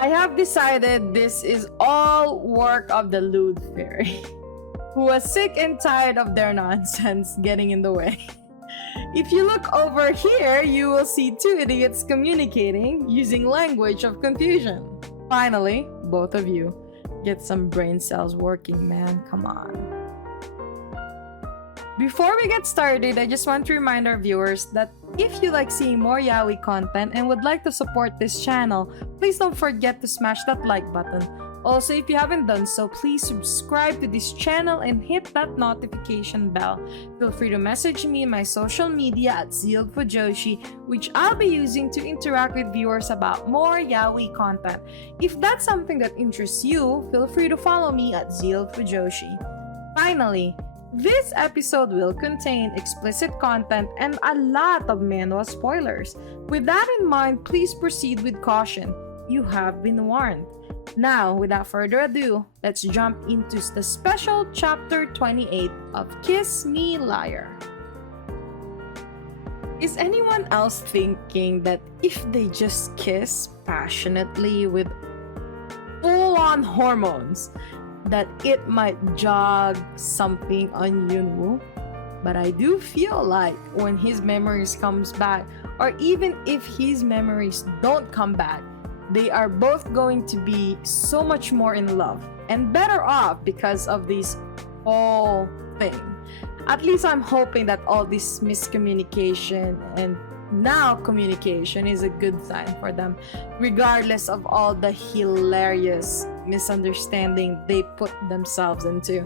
I have decided this is all work of the lewd fairy, who was sick and tired of their nonsense getting in the way. If you look over here, you will see two idiots communicating using language of confusion. Finally, both of you, get some brain cells working, man. Come on. Before we get started, I just want to remind our viewers that if you like seeing more yaoi content and would like to support this channel, please don't forget to smash that like button. Also, if you haven't done so, please subscribe to this channel and hit that notification bell. Feel free to message me in my social media at ZEALED FUJOSHI, which I'll be using to interact with viewers about more yaoi content. If that's something that interests you, feel free to follow me at ZEALED FUJOSHI. Finally, this episode will contain explicit content and a lot of manhwa spoilers. With that in mind, please proceed with caution. You have been warned. Now, without further ado, let's jump into the special chapter 28 of Kiss Me Liar. Is anyone else thinking that if they just kiss passionately with full-on hormones, that it might jog something on Yeon Woo? But I do feel like when his memories comes back, or even if his memories don't come back, they are both going to be so much more in love and better off because of this whole thing. At least I'm hoping that all this miscommunication and now communication is a good sign for them, regardless of all the hilarious misunderstanding they put themselves into.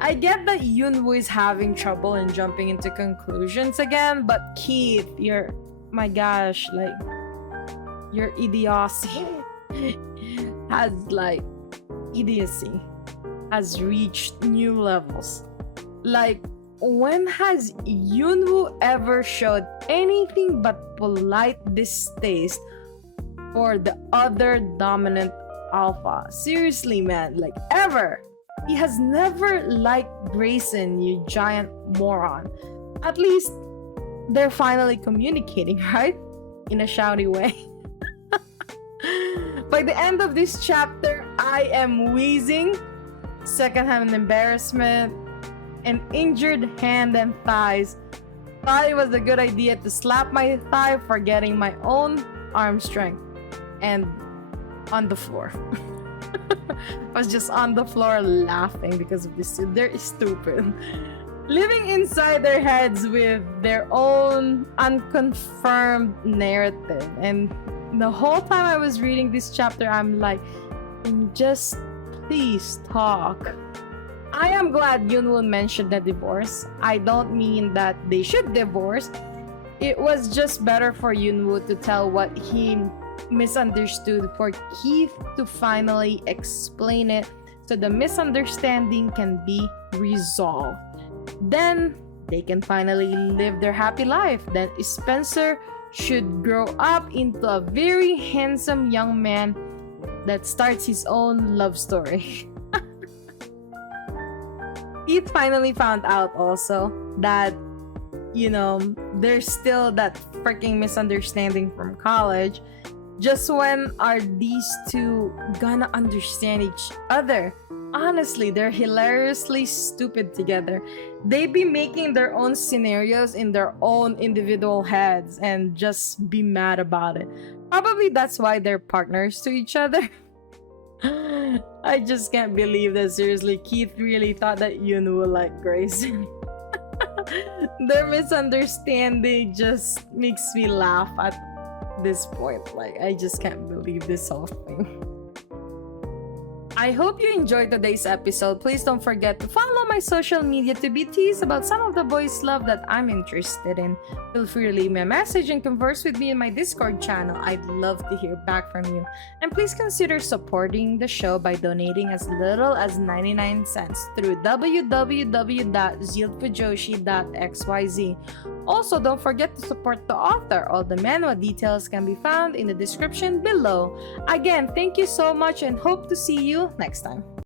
I get that Yeon Woo is having trouble in jumping into conclusions again, but Keith, my gosh, like, your idiocy has reached new levels. Like, when has Yeon Woo ever showed anything but polite distaste for the other dominant alpha? Seriously, man, like, ever. He has never liked Grayson, you giant moron. At least they're finally communicating, right? In a shouty way. By the end of this chapter, I am wheezing, secondhand embarrassment, and injured hand and thighs. Thought it was a good idea to slap my thigh, forgetting my own arm strength. And on the floor. I was just on the floor laughing because of this. They're stupid. Living inside their heads with their own unconfirmed narrative. And the whole time I was reading this chapter, I'm like, just please talk. I am glad Yeon Woo mentioned the divorce. I don't mean that they should divorce. It was just better for Yeon Woo to tell what he misunderstood, for Keith to finally explain it so the misunderstanding can be resolved. Then they can finally live their happy life. Then Spencer should grow up into a very handsome young man that starts his own love story. Keith finally found out also that, there's still that freaking misunderstanding from college. Just when are these two gonna understand each other? Honestly, they're hilariously stupid together. They be making their own scenarios in their own individual heads and just be mad about it. Probably that's why they're partners to each other. I just can't believe that, seriously, Keith really thought that Yeon Woo liked Grayson. Their misunderstanding just makes me laugh at this point. Like, I just can't believe this whole thing. I hope you enjoyed today's episode. Please don't forget to follow my social media to be teased about some of the boys' love that I'm interested in. Feel free to leave me a message and converse with me in my Discord channel. I'd love to hear back from you. And please consider supporting the show by donating as little as 99 cents through www.zealedfujoshi.xyz. Also, don't forget to support the author. All the manhwa details can be found in the description below. Again, thank you so much and hope to see you next time.